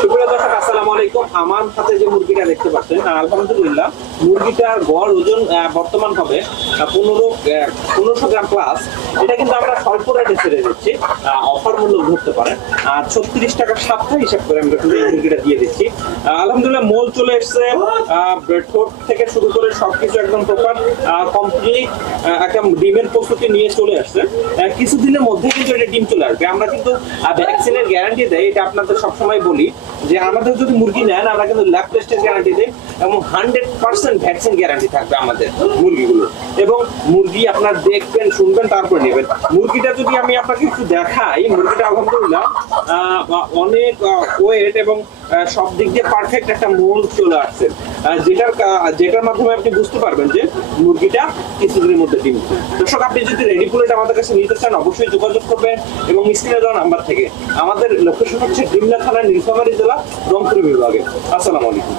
সুপ্রিয় দর্শক, আসসালামু আলাইকুম। আমার হাতে যে মুরগিটা দেখতে পাচ্ছেন, আলহামদুলিল্লাহ মুরগিটার গড় ওজন বর্তমান হবে 1500 গ্রাম প্লাস। এটা কিন্তু আমরা স্বল্প রেটে ছেড়ে দিচ্ছি, অফার মূল্য ধরতে পারেন। আর 36 টাকার সাপ্তাহ হিসাব করে আমরা কিন্তু এই মুরগিটা দিয়ে দিচ্ছি। আলহামদুলিল্লাহ মোল চলে এসছে, ঠোঁট থেকে শুরু করে সবকিছু একদম প্রপার কমপ্লিট একটা ডিমের প্রস্তুতি নিয়ে চলে আসছে। কিছুদিনের মধ্যে কিন্তু এটা ডিম চলে আসবে। আমরা কিন্তু ভ্যাকসিনের গ্যারান্টি দেয়, এটা আপনাদের সবসময় বলি যে আমাদের যদি মুরগি নেন আমরা কিন্তু ল্যাব টেস্টের গ্যারান্টি দেই এবং 100% ভ্যাকসিন গ্যারান্টি থাকবে আমাদের মুরগিগুলো। এবং মুরগি আপনার দেখবেন, শুনবেন, তারপরে নেবেন। মুরগিটা যদি আমি আপনাকে একটু দেখাই, মুরগিটা আলহামদুলিল্লাহ অনেক ওয়েট এবং সব দিক দিয়ে পারফেক্ট একটা মোল চলে আসছে, যেটার মাধ্যমে আপনি বুঝতে পারবেন যে মুরগিটা কিছুদিনের মধ্যে ডিম। দর্শক, আপনি যদি রেডি পুলেট আমাদের কাছে নিতে চান অবশ্যই যোগাযোগ করবেন এবং স্ক্রিনে দেওয়া নাম্বার থেকে। আমাদের লোকেশন হচ্ছে ডিমলা থানা, নীলফামারী জেলা, রংপুর বিভাগে। আসসালামু আলাইকুম।